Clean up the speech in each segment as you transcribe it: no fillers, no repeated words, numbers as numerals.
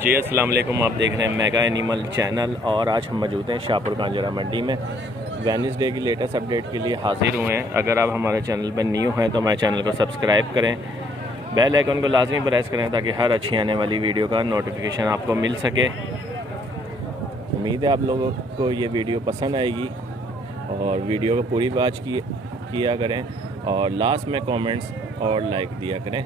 जी अस्सलाम वालेकुम, आप देख रहे हैं मेगा एनिमल चैनल और आज हम मौजूद हैं शाहपुर कांजरा मंडी में। वेडनेसडे की लेटेस्ट अपडेट के लिए हाजिर हुए हैं। अगर आप हमारे चैनल पर न्यू हैं तो हमारे चैनल को सब्सक्राइब करें, बेल आइकन को लाजमी प्रेस करें ताकि हर अच्छी आने वाली वीडियो का नोटिफिकेशन आपको मिल सके। उम्मीद है आप लोगों को ये वीडियो पसंद आएगी और वीडियो को पूरी वॉच किया करें और लास्ट में कमेंट्स और लाइक दिया करें।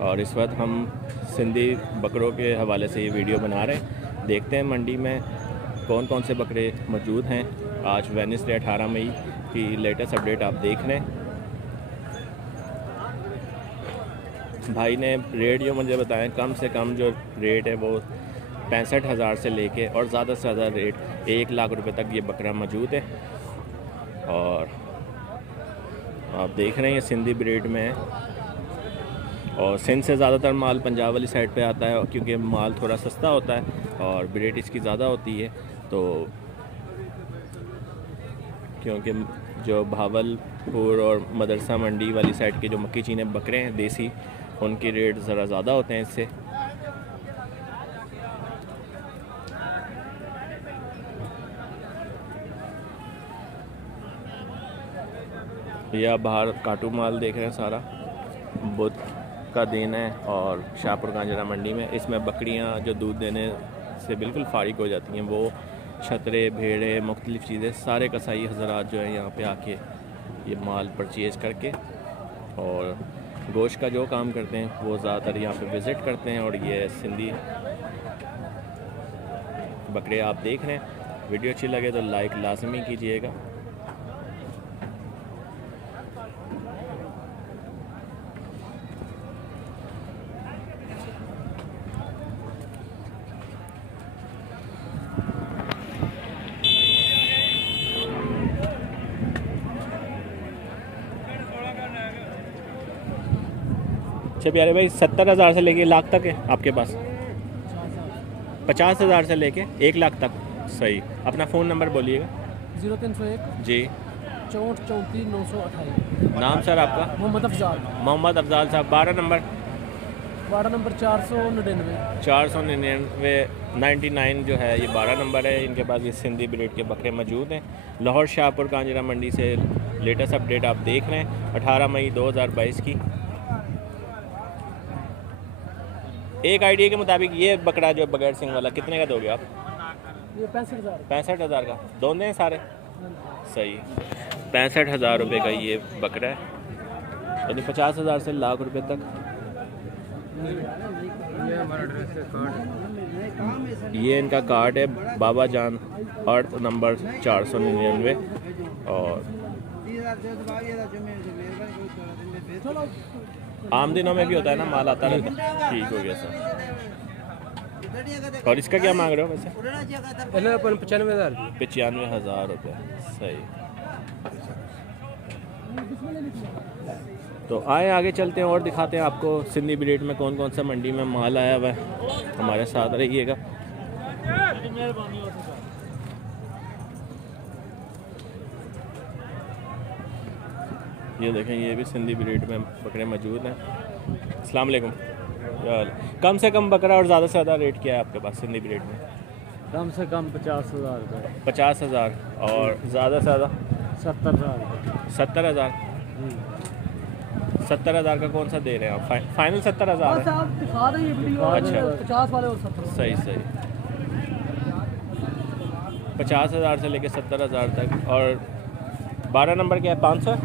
और इस वक्त हम सिंधी बकरों के हवाले से ये वीडियो बना रहे हैं। देखते हैं मंडी में कौन कौन से बकरे मौजूद हैं। आज वेडनेसडे 18 मई की लेटेस्ट अपडेट आप देख रहे हैं। भाई ने रेट जो मुझे बताएं, कम से कम जो रेट है वो 65,000 से लेके और ज़्यादा से ज़्यादा रेट 1 लाख रुपए तक ये बकरा मौजूद है। और आप देख रहे हैं ये सिंधी ब्रीड में है और सिंध से ज़्यादातर माल पंजाब वाली साइड पे आता है क्योंकि माल थोड़ा सस्ता होता है और ब्रीड इसकी ज़्यादा होती है। तो क्योंकि जो भावलपुर और मदरसा मंडी वाली साइड के जो मक्की चीने बकरे हैं देसी, उनकी रेट ज़रा ज़्यादा होते हैं इससे। यह बाहर काटू माल देख रहे हैं, सारा बुध का दिन है और शाहपुर कांजरा मंडी में इसमें बकरियां जो दूध देने से बिल्कुल फारिग हो जाती हैं, वो छतरे, भेड़े, मुख्तलिफ़ चीज़ें, सारे कसाई हज़रात जो है यहाँ पे आके ये माल परचेज़ करके और गोश्त का जो काम करते हैं वो ज़्यादातर यहाँ पे विज़िट करते हैं। और ये सिंधी बकरे आप देख रहे हैं। वीडियो अच्छी लगे तो लाइक लाजमी कीजिएगा। अच्छा प्यारे भाई, 70,000 से लेके लाख तक है आपके पास? 50,000 से लेके 1 लाख तक। सही। अपना फ़ोन नंबर बोलिएगा। 0301 जी। 64 34 928। नाम सर आपका? मोहम्मद अफजाल। मोहम्मद अफजाल साहब। 12 नंबर? 499। 499 जो है ये 12 नंबर है। इनके पास ये सिंधी ब्रीड के बकरे मौजूद हैं। लाहौर शाहपुर कांजरा मंडी से लेटेस्ट अपडेट आप देख रहे हैं 18 मई 2022 की। एक आइडिया के मुताबिक ये बकरा जो बगैर सिंग वाला कितने का दोगे आप? ये 65,000। 65,000 का दोनों हैं सारे? सही। 65,000 रुपये का ये बकरा है, यानी 50,000 से लाख रुपए तक। ये इनका कार्ड है, बाबा जान अर्थ नंबर 499। और आम दिनों में भी होता है ना, माल आता रहता है। ठीक हो गया सर। और इसका क्या मांग रहे हो वैसे? 95,000। 95,000 रुपये। सही। तो आए आगे चलते हैं और दिखाते हैं आपको सिंधी ब्रीड में कौन कौन सा मंडी में माल आया हुआ है। हमारे साथ रहिएगा। ये देखें, ये भी सिंधी ब्रीड में बकरे मौजूद हैं। अस्सलाम वालेकुम। कम से कम बकरा और ज़्यादा से ज़्यादा रेट क्या है आपके पास सिंधी ब्रीड में? कम से कम 50,000 रुपये। 50,000 और ज़्यादा से ज़्यादा 70,000। 70,000। 70,000 का कौन सा दे रहे हैं आप? फाइनल 70,000 है? दिखा रहे हैं वीडियो। अच्छा। 50 वाले और 70। सही सही। 50,000 से लेके 70,000 तक। और 12 नंबर क्या है? 500?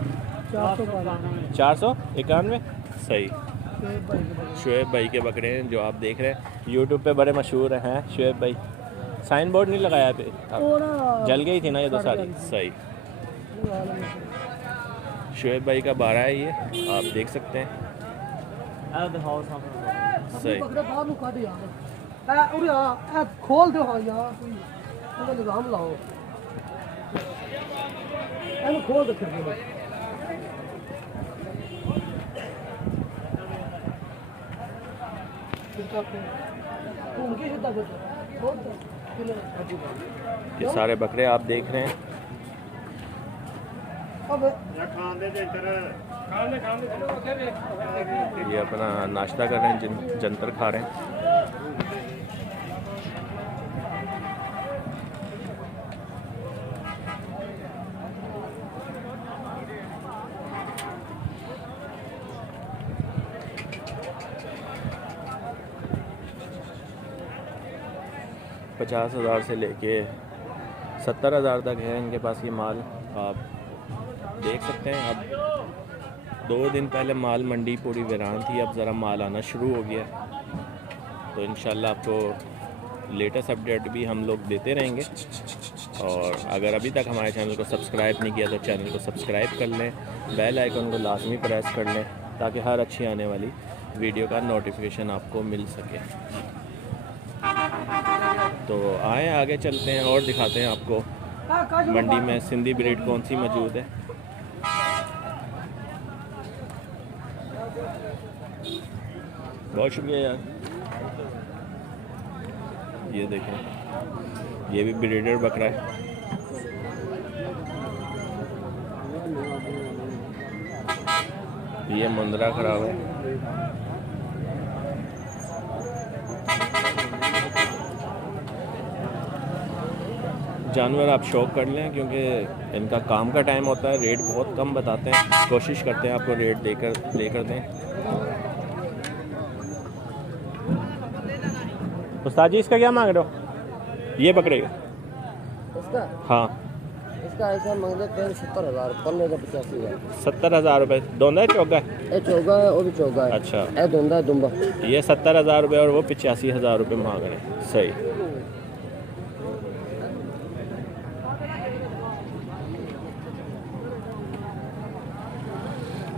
491। सही। शुएब भाई के बकरे हैं जो आप देख रहे हैं। यूट्यूब पे बड़े मशहूर हैं शुएब भाई। साइन बोर्ड नहीं लगाया पे? जल गई थी ना ये तो सारी। सही। शुएब भाई का 12 है ये, आप देख सकते हैं। सही। खोल दो यार, कोई निजाम लाओ। खोल दो। ये सारे बकरे आप देख रहे हैं। ये अपना नाश्ता कर रहे हैं, जंतर खा रहे हैं। 50,000 से लेके 70,000 तक है इनके पास ये माल। आप देख सकते हैं। अब 2 दिन पहले माल मंडी पूरी वीरान थी, अब ज़रा माल आना शुरू हो गया। तो इंशाल्लाह आपको लेटेस्ट अपडेट भी हम लोग देते रहेंगे। और अगर अभी तक हमारे चैनल को सब्सक्राइब नहीं किया तो चैनल को सब्सक्राइब कर लें, बेल आइकन को लाजमी प्रेस कर लें ताकि हर अच्छी आने वाली वीडियो का नोटिफिकेशन आपको मिल सके। तो आए आगे चलते हैं और दिखाते हैं आपको मंडी में सिंधी ब्रीड कौन सी मौजूद है। बहुत शुक्रिया यार। ये देखें, ये भी ब्रीडर बकरा है। ये मुंदरा खराब है। जानवर आप शौक कर लें क्योंकि इनका काम का टाइम होता है। रेट बहुत कम बताते हैं, कोशिश करते हैं आपको रेट लेकर दें। उस्ताद जी इसका क्या मांग रहे हो? ये बकरे का इसका हाँ, इसका ऐसा मांग रहे हैं 70,000, 85,000। 70,000 रुपये। दोंदा है चौगा है? ये चौगा है और भी चौगा है। अच्छा, ये धुंधा है दुम्बा। ये 70,000 रुपये और वो 85,000 रुपये मांग रहे हैं। सही।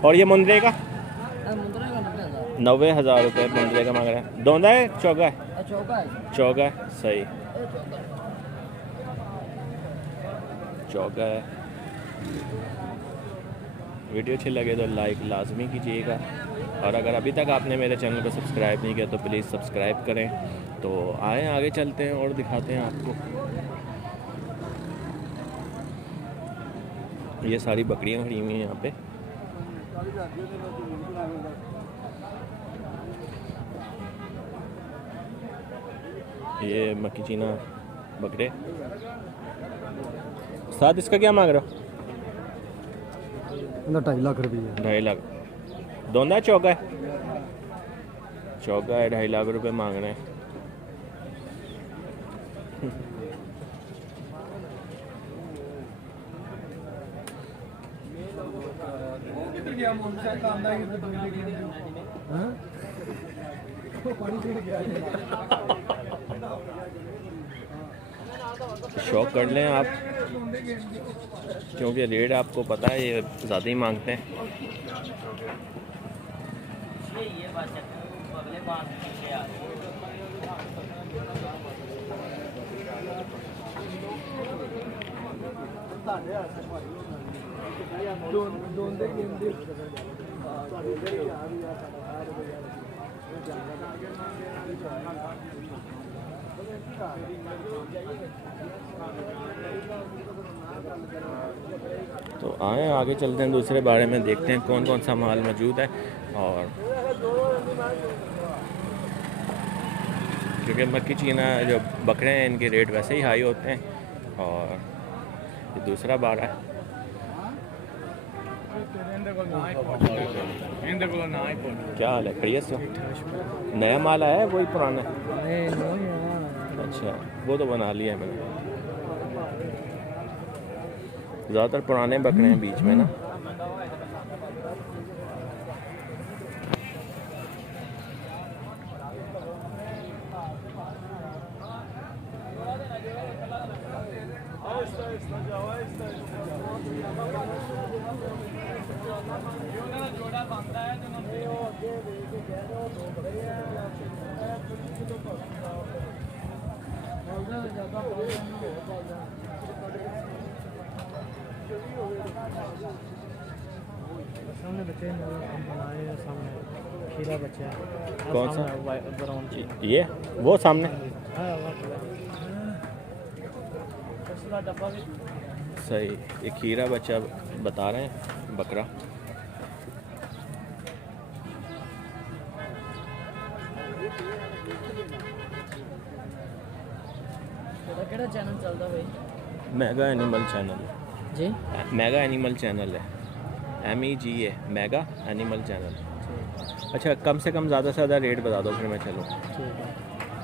और ये मुंदरे का 90,000 रुपये मुंदरे का मांग रहे हैं। दोंदा है चौगा है? चौगा है। चौगा है। सही, चौगा है। वीडियो अच्छी लगे तो लाइक लाजमी कीजिएगा। और अगर अभी तक आपने मेरे चैनल को सब्सक्राइब नहीं किया तो प्लीज़ सब्सक्राइब करें। तो आए आगे चलते हैं और दिखाते हैं आपको। ये सारी बकरियां खड़ी हुई हैं यहाँ पे। ये मक्की चीना बकरे। साथ इसका क्या मांग रहे हो? 2.5 लाख रुपये। 2.5 लाख। दोंदा चौका है? चौका है, 2.5 लाख रुपए मांग रहे हैं। शौक कर लें आप क्योंकि रेट आपको पता है ये ज़्यादा ही मांगते हैं। तो आए आगे चलते हैं, दूसरे बारे में देखते हैं कौन कौन सा माल मौजूद है। और क्योंकि मक्की चीना जो बकरे हैं इनके रेट वैसे ही हाई होते हैं। और ये दूसरा बार है। क्या हाल है? खड़िया से नया माल आया है वही पुराना है? अच्छा, वो तो बना लिया है मैंने। ज़्यादातर पुराने बकरे हैं बीच में ना। सामने बच्चे हम बनाए हैं, सामने खीरा बच्चा है। कौन सा? ब्राउन ये वो सामने। डब्बा भी सही। ये खीरा बच्चा बता रहे हैं, बकरा। केड़ा चैनल चलता भाई? मेगा एनिमल चैनल जी, मेगा एनिमल चैनल है। MEGA mega animal channel. अच्छा, कम से कम ज़्यादा से ज़्यादा रेट बता दो फिर मैं चलूँ। ठीक है।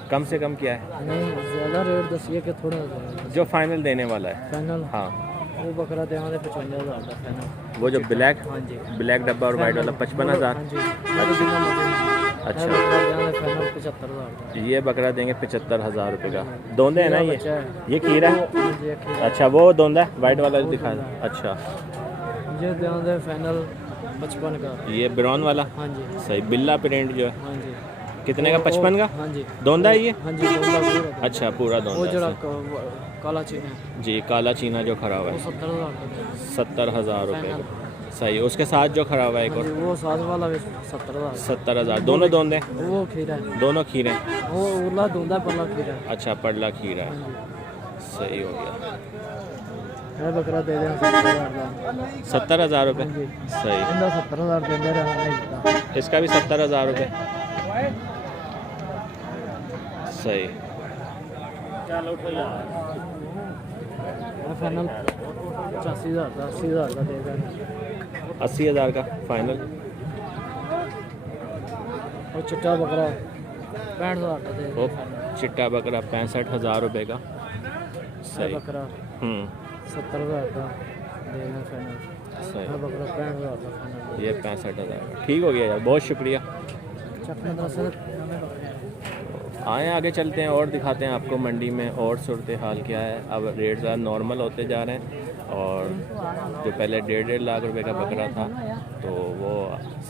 कम से कम क्या है नहीं ज़्यादा रेट दसिए कि थोड़ा हो जाएगा जो फाइनल देने वाला है? फाइनल हाँ वो बकरा देंगे 55,000 का फाइनल। वो जो ब्लैक हाँ जी डब्बा और वाइट वाला 55,000। हाँ जी अच्छा अच्छा बकरा देंगे फाइनल 75,000 का। ये बकरा देंगे 75,000 रुपये का। दोंदे है ना ये? बच्चा है। ये खीरा है? हाँ जी, एक खीरा। अच्छा वो दोंदा है वाइट वाला जो दिखा दोंदा है। अच्छा ये देंगे फाइनल 55 का। ये ब्राउन वाला हाँ जी सही बिल्ला प्रिंट जो है हाँ जी कितने का? 55 का हाँ जी दोंदा है ये? हाँ जी दोंदा पूरा। अच्छा पूरा वो दोंदा जरा है। काला चीना है जी काला चीना जो खड़ा हुआ वो है 70,000 का। 70,000 रुपये फाइनल। का। सही उसके साथ जो खड़ा हुआ है एक हाँ जी और वो साथ वाला भी 70,000। 70,000। दोनों दोंदे वो खीरा है दोनों खीरे हैं? वो उरला दोंदा पल्ला खीरा है। अच्छा पड़ला खीरा है हाँ जी सही हो गया। ये बकरा दे दें 70,000 का। 70,000 रुपये हाँ जी सही। इंदा 70,000 देंगे रहना इसका भी 70,000 रुपये सही। फाइनल 85,000 का 80,000 का दे दें। 80,000 का फाइनल। और चिट्टा बकरा 65,000 का दे वो दें। चिट्टा बकरा 65,000 रुपये का ये सही। बकरा 70,000 का दे दें फाइनल। सही ये बकरा 65,000 का फाइनल। ये 65,000 ठीक हो गया यार बहुत शुक्रिया। चखना दस आए आगे चलते हैं और दिखाते हैं आपको मंडी में और सूरत हाल क्या है। अब रेट ज़्यादा नॉर्मल होते जा रहे हैं और जो पहले 1.5 लाख रुपए का बकरा था तो वो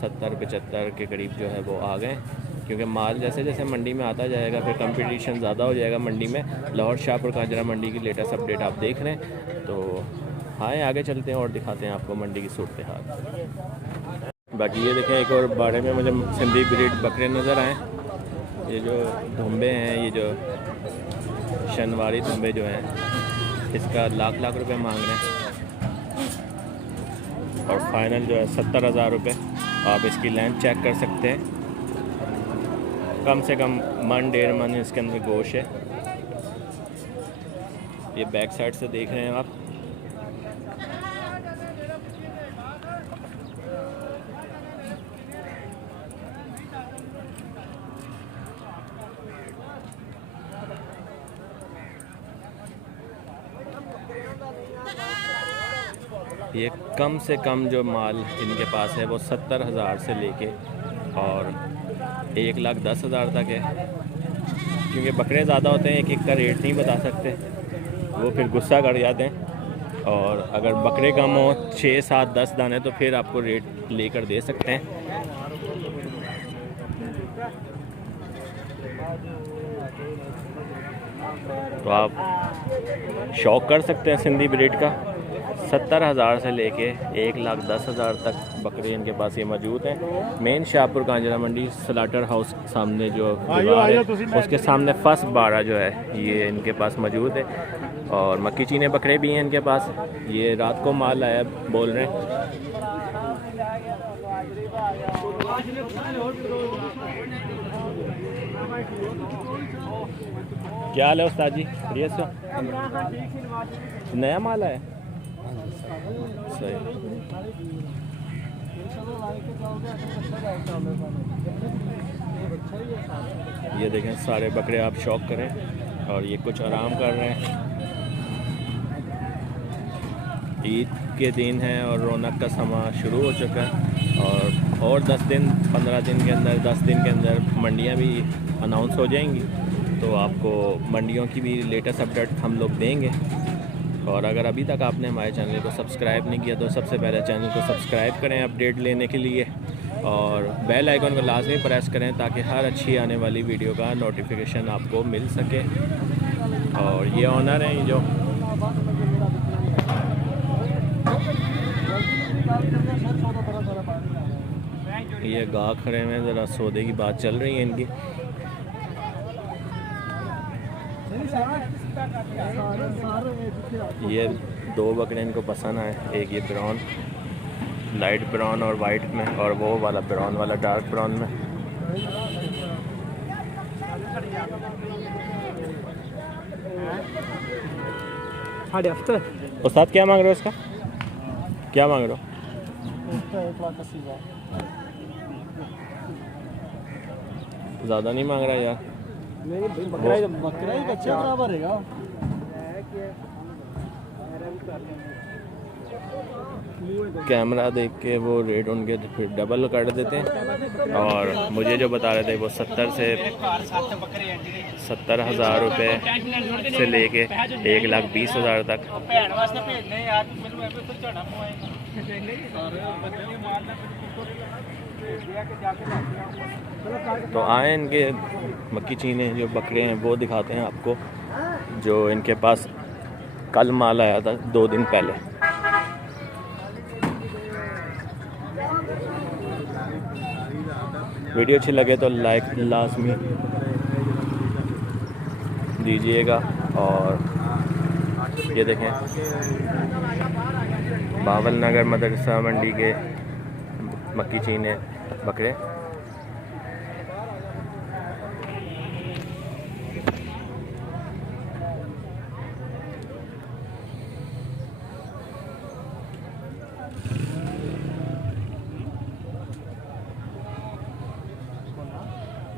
70-75 के करीब जो है वो आ गए क्योंकि माल जैसे जैसे मंडी में आता जाएगा फिर कंपटीशन ज़्यादा हो जाएगा मंडी में। लाहौर शाहपुर कांजरा मंडी की लेटेस्ट अपडेट आप देख रहे हैं तो आए आगे चलते हैं और दिखाते हैं आपको मंडी की सूरत हाल। बाकी ये देखें एक और बाड़े में मुझे सिंधी ब्रीड बकरे नज़र आए। ये जो धुम्बे हैं ये जो शनवारी धुम्बे जो हैं इसका लाख रुपए मांग रहे हैं और फाइनल जो है 70,000 रुपये। आप इसकी लेंथ चेक कर सकते हैं कम से कम 1-1.5 मन इसके अंदर गोश्त है। ये बैक साइड से देख रहे हैं आप। ये कम से कम जो माल इनके पास है वो 70,000 से लेके और 1,10,000 तक है क्योंकि बकरे ज़्यादा होते हैं एक का रेट नहीं बता सकते वो फिर गुस्सा कर जाते हैं। और अगर बकरे कम हो 6, 7, 10 दाने तो फिर आपको रेट लेकर दे सकते हैं। तो आप शौक कर सकते हैं सिंधी ब्रीड का। 70,000 से लेके 1,10,000 तक बकरे इनके पास ये मौजूद हैं। मेन शाहपुर कांजरा मंडी स्लाटर हाउस सामने जो दीवार है उसके सामने फर्स्ट बाड़ा जो है ये इनके पास मौजूद है और मक्की चीने बकरे भी हैं इनके पास। ये रात को माल आया बोल रहे हैं। क्या हाल है उस्ताद जी? बढ़िया से नया माल है सही। ये देखें सारे बकरे आप शौक करें और ये कुछ आराम कर रहे हैं। ईद के दिन है और रौनक का समा शुरू हो चुका है और 10 दिन 15 दिन के अंदर 10 दिन के अंदर मंडियां भी अनाउंस हो जाएंगी तो आपको मंडियों की भी लेटेस्ट अपडेट हम लोग देंगे। और अगर अभी तक आपने हमारे चैनल को सब्सक्राइब नहीं किया तो सबसे पहले चैनल को सब्सक्राइब करें अपडेट लेने के लिए और बेल आइकन को लाजमी प्रेस करें ताकि हर अच्छी आने वाली वीडियो का नोटिफिकेशन आपको मिल सके। और ये ऑनर हैं जो ये गाह खड़े में ज़रा सौदे की बात चल रही है इनकी। ये 2 बकरे इनको पसंद आए, एक ये ब्राउन लाइट ब्राउन और वाइट में और वो वाला ब्राउन वाला डार्क ब्राउन में। उस्ताद क्या मांग रहे हो इसका? क्या मांग रहे हो? 1,80,000 ज़्यादा नहीं मांग रहा यार। बकरा ही बच्चा बराबर है। कैमरा देख के वो रेट उनके फिर डबल कर देते हैं, और मुझे जो बता रहे थे वो 70,000 रुपये से लेके 1,20,000 तक। तो आए इनके मक्की चीने जो बकरे हैं वो दिखाते हैं आपको, जो इनके पास कल माल आया था 2 दिन पहले। वीडियो अच्छी लगे तो लाइक लाजमी दीजिएगा। और ये देखें बावल नगर मदरसा मंडी के मक्की चीने बकरे।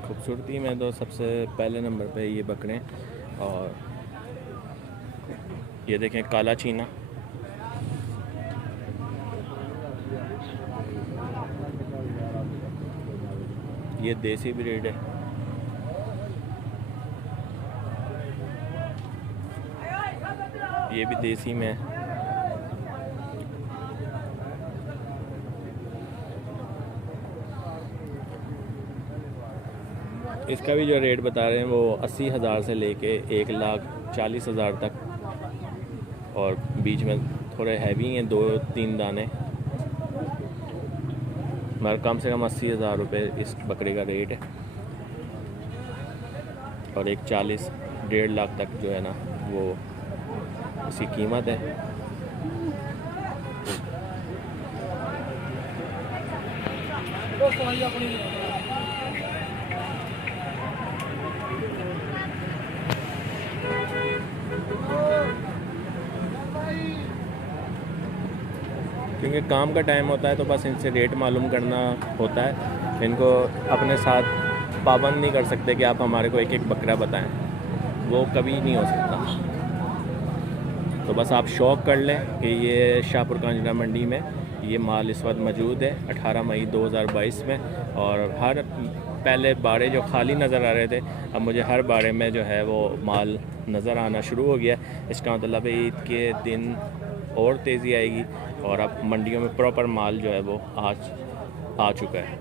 खूबसूरती में तो सबसे पहले नंबर पे ये बकरे, और ये देखें काला चीना। ये देसी ब्रीड है। ये भी देसी में है। इसका भी जो रेट बता रहे हैं वो 80,000 से लेके 1,40,000 तक, और बीच में थोड़े हैवी हैं 2-3 दाने, मगर कम से कम 80,000 रुपये इस बकरे का रेट है। और 1,40-1.5 लाख तक जो है ना वो इसकी कीमत है। क्योंकि काम का टाइम होता है तो बस इनसे रेट मालूम करना होता है। इनको अपने साथ पाबंद नहीं कर सकते कि आप हमारे को एक एक बकरा बताएं, वो कभी नहीं हो सकता। तो बस आप शौक़ कर लें कि ये शाहपुर कांजरा मंडी में ये माल इस वक्त मौजूद है 18 मई 2022 में। और हर पहले बाड़े जो खाली नज़र आ रहे थे, अब मुझे हर बाड़े में जो है वो माल नज़र आना शुरू हो गया। इसका मतलब ईद के दिन और तेज़ी आएगी, और अब मंडियों में प्रॉपर माल जो है वो आज आ चुका है।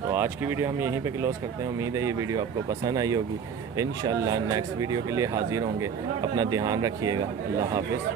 तो आज की वीडियो हम यहीं पे क्लोज़ करते हैं। उम्मीद है ये वीडियो आपको पसंद आई होगी। इंशाल्लाह नेक्स्ट वीडियो के लिए हाज़िर होंगे। अपना ध्यान रखिएगा। अल्लाह हाफ़िज़।